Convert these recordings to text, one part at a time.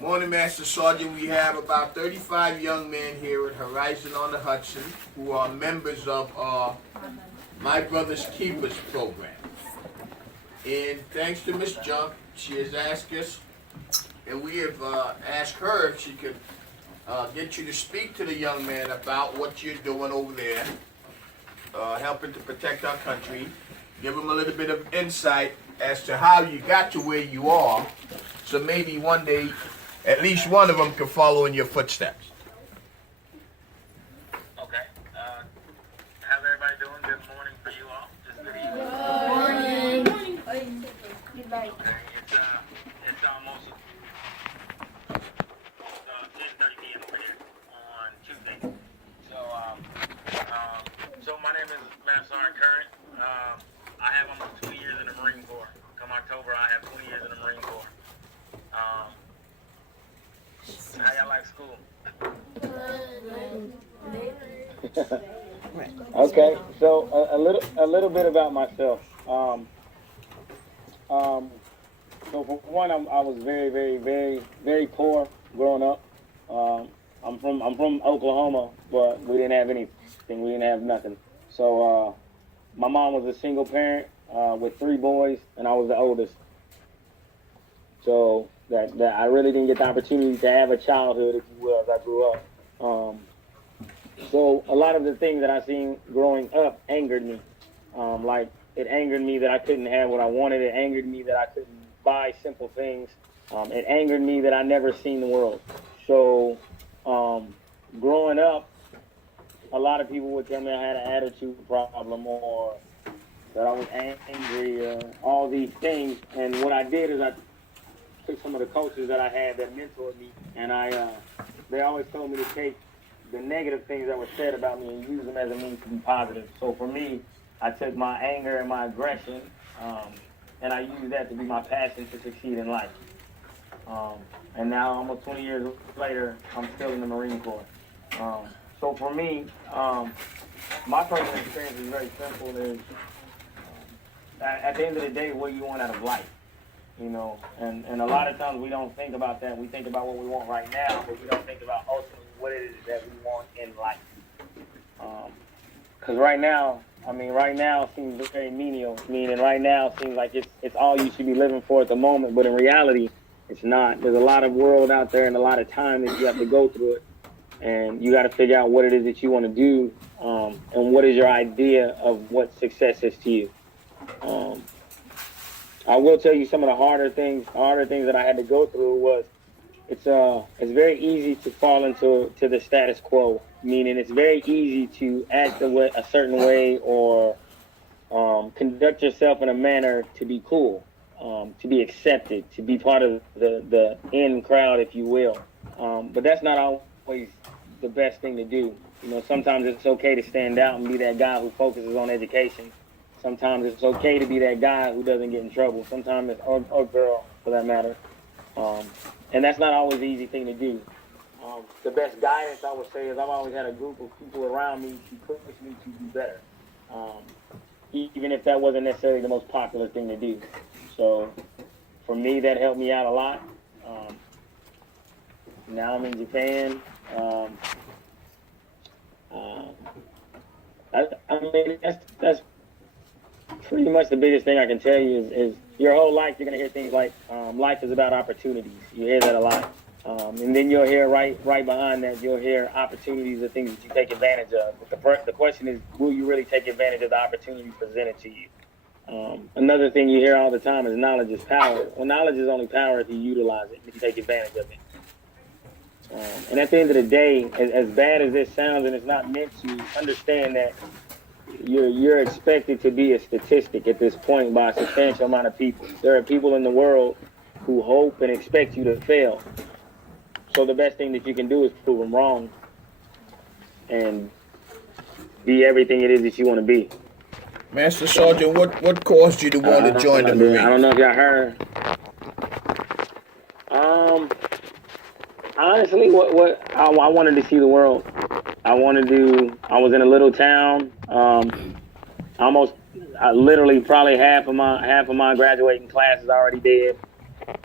Morning, Master Sergeant. We have about 35 young men here at Horizon-On-The Hudson who are members of My Brother's Keepers program. And thanks to Miss Junk, she has asked us, and we have asked her if she could get you to speak to the young men about what you're doing over there, helping to protect our country, give them a little bit of insight as to how you got to where you are, so maybe one day at least one of them can follow in your footsteps. Okay. How's everybody doing? Good morning for you all. Just good evening. Morning. Goodbye. Okay. It's almost 10:30 p.m. over here on Tuesday. So my name is Master Sergeant Current. I have almost 20 years in the Marine Corps. Come October, I have 20 years in the Marine Corps. How y'all like school? Okay, so a little bit about myself. So for one, I was very poor growing up. I'm from Oklahoma, but we didn't have anything. We didn't have nothing. So my mom was a single parent with 3 boys, and I was the oldest. So that I really didn't get the opportunity to have a childhood, if you will, as I grew up. So a lot of the things that I seen growing up angered me. Like, it angered me that I couldn't have what I wanted. It angered me that I couldn't buy simple things. It angered me that I never seen the world. So growing up, a lot of people would tell me I had an attitude problem or that I was angry or all these things. And what I did is I took some of the coaches that I had that mentored me, and they always told me to take the negative things that were said about me and use them as a means to be positive. So for me, I took my anger and my aggression, and I used that to be my passion to succeed in life. And now, almost 20 years later, I'm still in the Marine Corps. So for me, my personal experience is very simple. At the end of the day, what do you want out of life? You know, and a lot of times we don't think about that. We think about what we want right now, but we don't think about ultimately what it is that we want in life. Because right now seems very menial. Meaning right now seems like it's all you should be living for at the moment, but in reality, it's not. There's a lot of world out there and a lot of time that you have to go through it. And you got to figure out what it is that you want to do, and what is your idea of what success is to you. I will tell you some of the harder things that I had to go through was it's very easy to fall into the status quo, meaning it's very easy to act a certain way or conduct yourself in a manner to be cool, to be accepted, to be part of the in crowd, if you will. But that's not always the best thing to do. You know, sometimes it's okay to stand out and be that guy who focuses on education. Sometimes it's okay to be that guy who doesn't get in trouble. Sometimes it's, or girl, for that matter. And that's not always the easy thing to do. The best guidance, I would say, is I've always had a group of people around me who push me to do better. Even if that wasn't necessarily the most popular thing to do. So for me, that helped me out a lot. Now I'm in Japan. I mean, that's pretty much the biggest thing I can tell you is your whole life you're going to hear things like life is about opportunities. You hear that a lot. And then you'll hear right behind that, you'll hear opportunities of things that you take advantage of. But the question is, will you really take advantage of the opportunities presented to you? Another thing you hear all the time is knowledge is power. Well, knowledge is only power if you utilize it, if you take advantage of it. And at the end of the day, as bad as this sounds, and it's not meant to, understand that you're expected to be a statistic at this point by a substantial amount of people. There are people in the world who hope and expect you to fail. So the best thing that you can do is prove them wrong and be everything it is that you want to be. Master Sergeant, what caused you to want to join the Marines? I don't know if y'all heard. Honestly, what I wanted to see the world. I was in a little town. Literally probably half of my graduating class is already dead,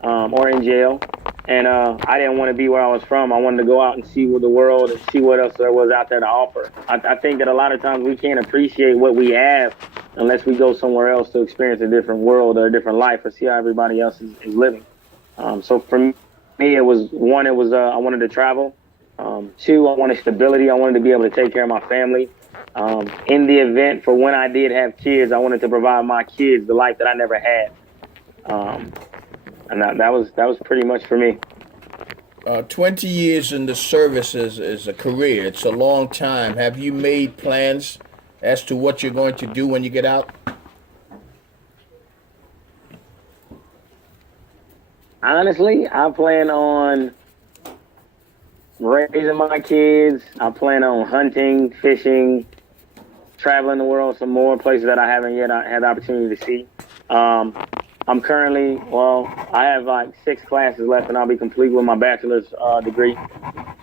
or in jail. And I didn't want to be where I was from. I wanted to go out and see what the world and see what else there was out there to offer. I think that a lot of times we can't appreciate what we have unless we go somewhere else to experience a different world or a different life or see how everybody else is living. So for me, it was one, I wanted to travel. Two, I wanted stability. I wanted to be able to take care of my family. In the event for when I did have kids, I wanted to provide my kids the life that I never had. And that was pretty much for me. 20 years in the service is a career. It's a long time. Have you made plans as to what you're going to do when you get out? Honestly, I plan on raising my kids. I plan on hunting, fishing, traveling the world, some more places that I haven't yet had the opportunity to see. I'm currently, I have like 6 classes left and I'll be complete with my bachelor's degree.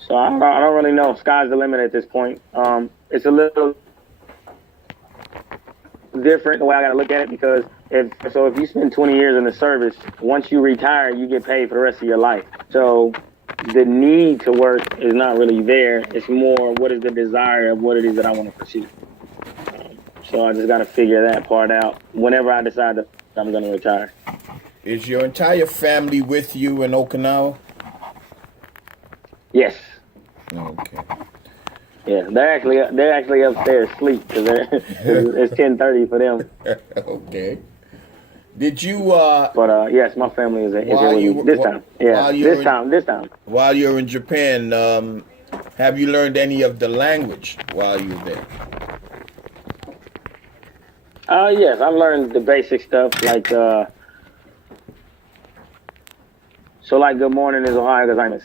So I don't really know. Sky's the limit at this point. It's a little different the way I got to look at it because if you spend 20 years in the service, once you retire, you get paid for the rest of your life. So the need to work is not really there. It's more what is the desire of what it is that I want to pursue. So I just got to figure that part out whenever I decide that I'm going to retire. Is your entire family with you in Okinawa? Yes. Okay. Yeah, they're actually upstairs asleep because it's 10:30 for them. Okay. Did you? But yes, my family is with me this time. Yeah, this time. While you're in Japan, have you learned any of the language while you're there? Yes, I've learned the basic stuff like good morning is Ohio gozaimasu.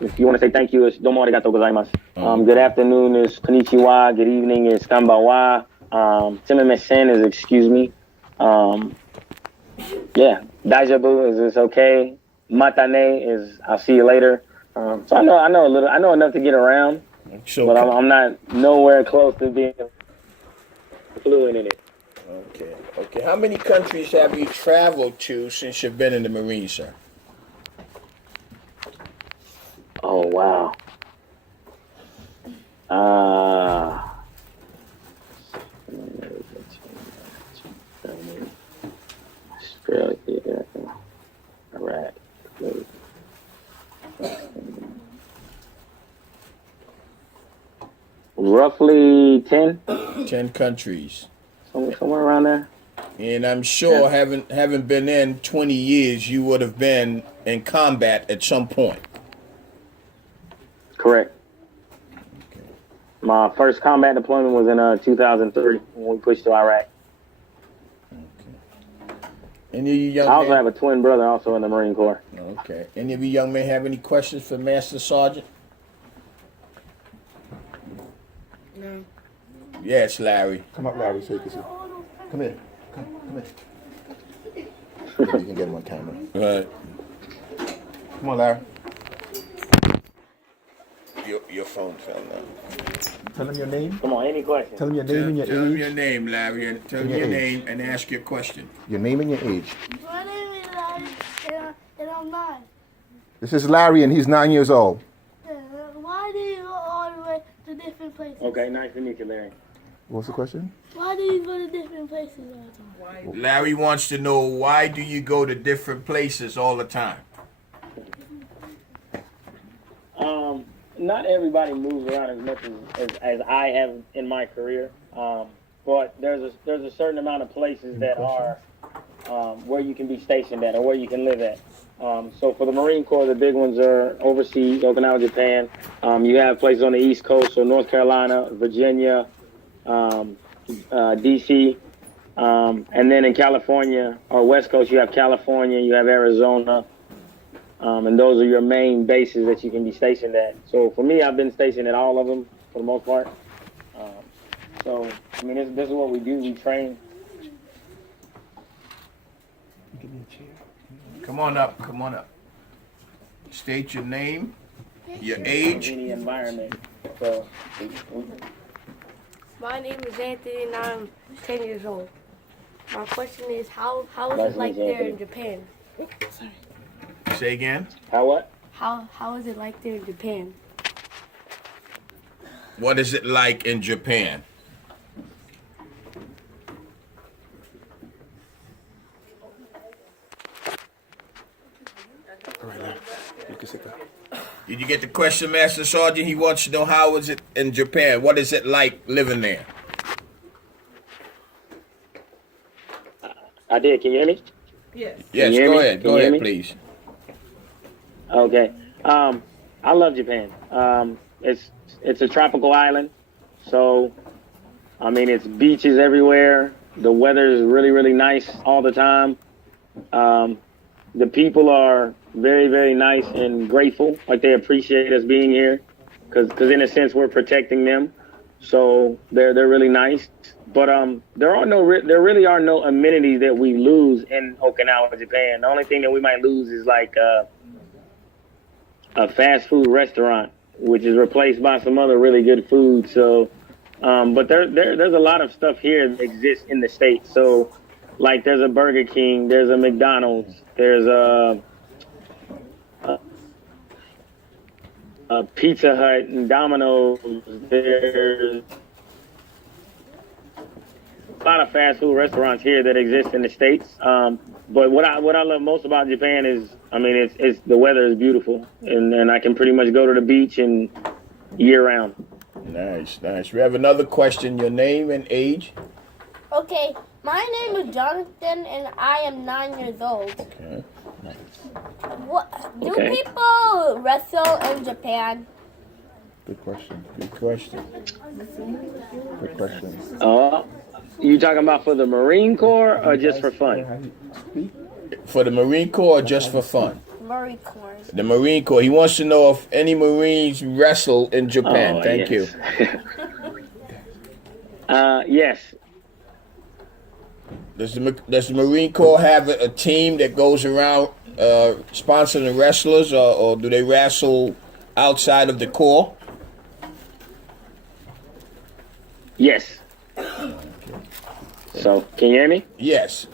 If you want to say thank you, it's domo arigatou gozaimasu. Good afternoon is konnichiwa. Good evening is kanbawa. Sumimasen is excuse me. Yeah, daijoubu is it's okay. Matane is I'll see you later. So I know enough to get around, So, but I'm not nowhere close to being fluent in it. Okay. How many countries have you traveled to since you've been in the Marines, sir? Oh wow. Australia, Iraq, roughly 10. 10 countries. Somewhere around there. And I'm sure, having been in 20 years, you would have been in combat at some point. Correct. Okay. My first combat deployment was in 2003 when we pushed to Iraq. Okay. Any of you young I also men? have a twin brother also in the Marine Corps. Okay. Any of you young men have any questions for Master Sergeant? No. Yes, Larry. Come up, Larry, so you can see. Come here. Come here. You can get him on camera. Right. Come on, Larry. Your phone fell down. Tell him your name. Come on, any questions? Tell him your name and your Tell him age. your name, Larry, and tell him Your your age. name and ask your question. Your name and your age. My name is Larry, and I'm 9. This is Larry, and he's 9 years old. Why do you go all the way to different places? Okay, nice to meet you, Larry. What's the question? Why do you go to different places all the time? Larry wants to know, why do you go to different places all the time? Not everybody moves around as much as I have in my career, but there's a certain amount of places that are where you can be stationed at or where you can live at. So for the Marine Corps, the big ones are overseas, Okinawa, Japan. You have places on the East Coast, so North Carolina, Virginia, DC, and then in California or West Coast, you have California, you have Arizona. And those are your main bases that you can be stationed at. So for me, I've been stationed at all of them for the most part. So, I mean, this is what we do. We train. Give me a chair. Come on up. State your name, your age. Any environment. So, My name is Anthony, and I'm 10 years old. My question is, how is Nice it like to meet you, there in Anthony. Japan? Say again. How what? How is it like there in Japan? What is it like in Japan? All right, now you can sit down. Did you get the question, Master Sergeant? He wants to know how is it in Japan? What is it like living there? I did. Can you hear me? Yes, Can you hear go me? ahead. Can Go you hear ahead, me? please. Okay. I love Japan. It's a tropical island, so I mean it's beaches everywhere. The weather is really, really nice all the time. The people are very, very nice and grateful. Like they appreciate us being here, because in a sense we're protecting them. So they're really nice. But there really are no amenities that we lose in Okinawa, Japan. The only thing that we might lose is like a fast food restaurant, which is replaced by some other really good food. So, but there's a lot of stuff here that exists in the States. So, like there's a Burger King, there's a McDonald's, there's a Pizza Hut and Domino's. There's a lot of fast food restaurants here that exist in the States. But what I love most about Japan is, I mean, it's the weather is beautiful, and I can pretty much go to the beach and year round. Nice, nice. We have another question. Your name and age? Okay, my name is Jonathan, and I am 9 years old. Okay. What do Okay. people wrestle in Japan? Good question. Good question. Good question. You talking about for the Marine Corps or just for fun? For the Marine Corps or just for fun? Marine Corps. The Marine Corps. He wants to know if any Marines wrestle in Japan. Oh, Thank yes. you. Yes. Does the Marine Corps have a team that goes around sponsoring wrestlers, or do they wrestle outside of the Corps? Yes. So, can you hear me? Yes,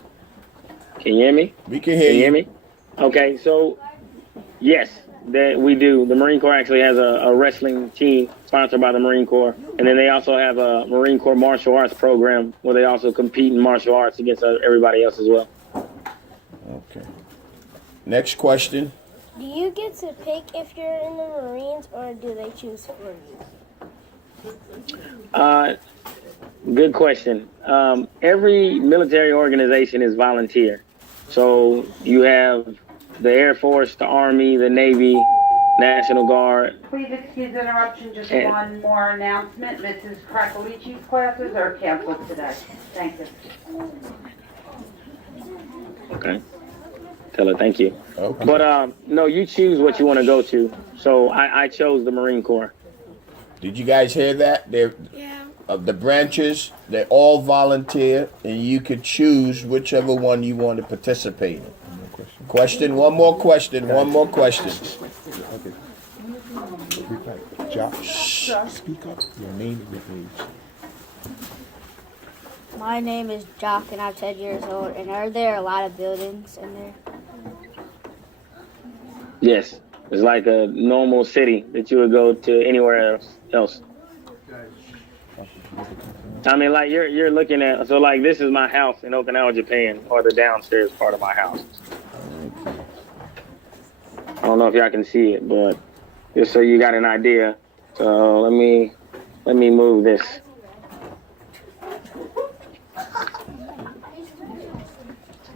Can you hear me? we can hear Can you hear you. me? Okay, so yes, that we do. The Marine Corps actually has a wrestling team sponsored by the Marine Corps, and then they also have a Marine Corps martial arts program where they also compete in martial arts against everybody else as well. Okay. Next question. Do you get to pick if you're in the Marines, or do they choose for you? Good question. Every military organization is volunteer. So you have the Air Force, the Army, the Navy, National Guard. Please excuse the interruption, just And- one more announcement. Mrs. Krakolici's classes are canceled today. Thank you. Okay. Tell her thank you. Okay. But no, you choose what you want to go to. So I chose the Marine Corps. Did you guys hear that? Of the branches, they're all volunteer, and you could choose whichever one you want to participate in. Question. One more question. One more question. Okay. Repeat. Josh, speak up. Your name and your age. My name is Jock, and I'm 10 years old. And are there a lot of buildings in there? Yes. It's like a normal city that you would go to anywhere else. I mean, like you're looking at, so like this is my house in Okinawa, Japan, or the downstairs part of my house. I don't know if y'all can see it, but just so you got an idea. So let me move this.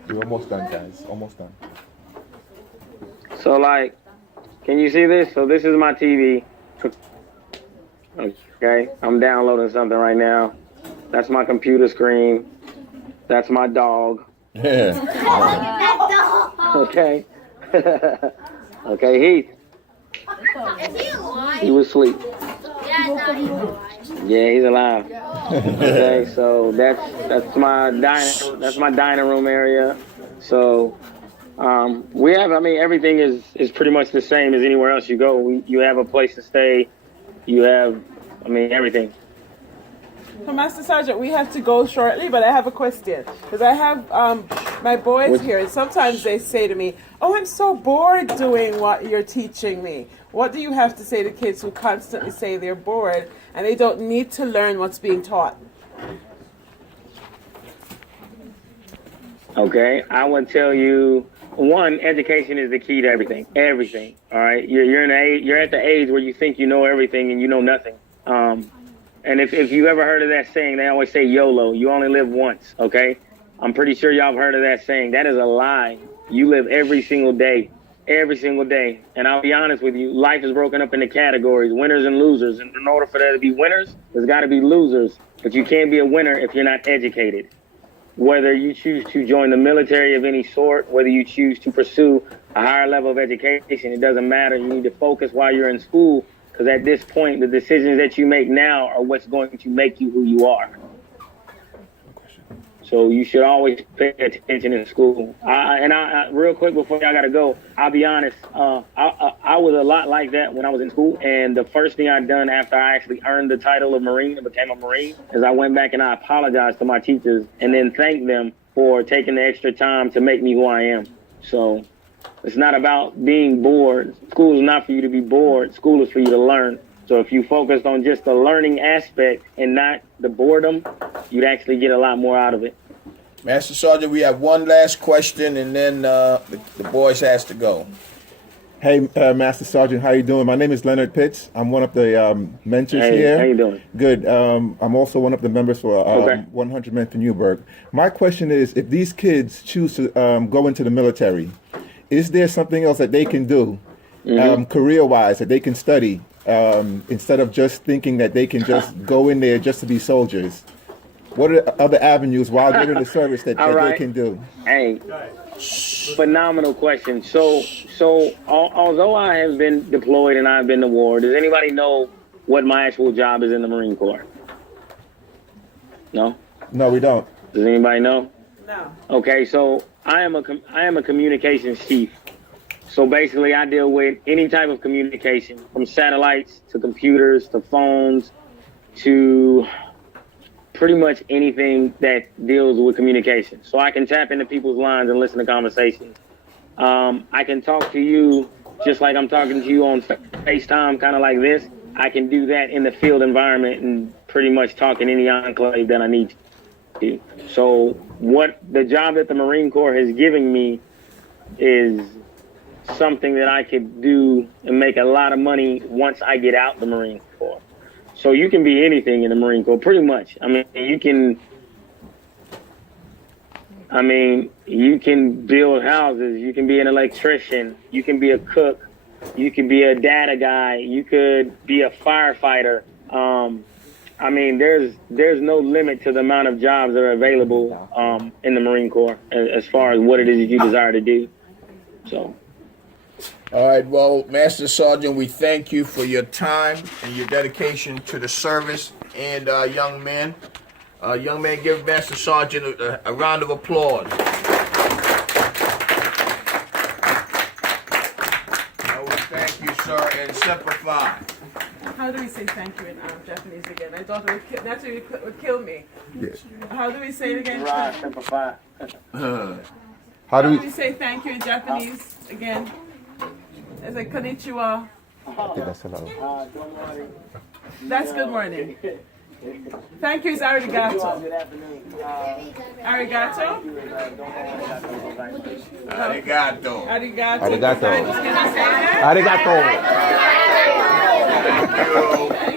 You're almost done, guys. Almost done. So like, can you see this? So this is my TV. Okay, I'm downloading something right now. That's my computer screen. That's my dog. Yeah. Okay. Okay, Heath. He was asleep. Yeah, he's alive. Okay, so that's my dining room area. So we have, I mean, everything is pretty much the same as anywhere else you go. You have a place to stay. You have, I mean, everything. So, Master Sergeant, we have to go shortly, but I have a question. Because I have my boys here, and sometimes they say to me, "Oh, I'm so bored doing what you're teaching me." What do you have to say to kids who constantly say they're bored and they don't need to learn what's being taught? Okay, I would tell you, one, education is the key to everything. Everything. All right, you're at the age where you think you know everything and you know nothing. And if you ever heard of that saying, they always say YOLO, you only live once. Okay, I'm pretty sure y'all have heard of that saying. That is a lie. You live every single day. Every single day. And I'll be honest with you, life is broken up into categories, winners and losers. And in order for there to be winners, there's got to be losers. But you can't be a winner if you're not educated. Whether you choose to join the military of any sort, whether you choose to pursue a higher level of education, it doesn't matter. You need to focus while you're in school, because at this point, the decisions that you make now are what's going to make you who you are. So you should always pay attention in school. I real quick before y'all gotta go, I'll be honest. I was a lot like that when I was in school. And the first thing I done after I actually earned the title of Marine and became a Marine is I went back and I apologized to my teachers and then thanked them for taking the extra time to make me who I am. So it's not about being bored. School is not for you to be bored. School is for you to learn. So if you focused on just the learning aspect and not the boredom, you'd actually get a lot more out of it. Master Sergeant, we have one last question, and then the boys has to go. Hey, Master Sergeant, how you doing? My name is Leonard Pitts. I'm one of the mentors here. How you doing? Good. I'm also one of the members for 100 Men for Newburgh. My question is, if these kids choose to go into the military, is there something else that they can do, career-wise, that they can study, instead of just thinking that they can just go in there just to be soldiers? What are the other avenues while they're in the service that they can do? Hey, phenomenal question. So although I have been deployed and I've been to war, does anybody know what my actual job is in the Marine Corps? No? No, we don't. Does anybody know? No. Okay, so I am a communications chief. So basically I deal with any type of communication, from satellites to computers to phones to pretty much anything that deals with communication. So I can tap into people's lines and listen to conversations. I can talk to you just like I'm talking to you on FaceTime, kind of like this. I can do that in the field environment and pretty much talk in any enclave that I need to. So what the job that the Marine Corps has given me is something that I could do and make a lot of money once I get out the Marine Corps. So you can be anything in the Marine Corps, pretty much. I mean, you can build houses. You can be an electrician. You can be a cook. You can be a data guy. You could be a firefighter. I mean, there's no limit to the amount of jobs that are available in the Marine Corps as far as what it is that you desire to do. So. All right, well, Master Sergeant, we thank you for your time and your dedication to the service. And young man, give Master Sergeant a round of applause. We thank you, sir, and Semper Fi. How do we say thank you in Japanese again? I thought it would kill me. Yes. How do we say it again? Semper Fi. How do we say thank you in Japanese again? It's like konnichiwa. That's hello. That's good morning. Thank you is arigato. Good afternoon. Arigato? Arigato. Arigato. Arigato. Can I say that? Arigato.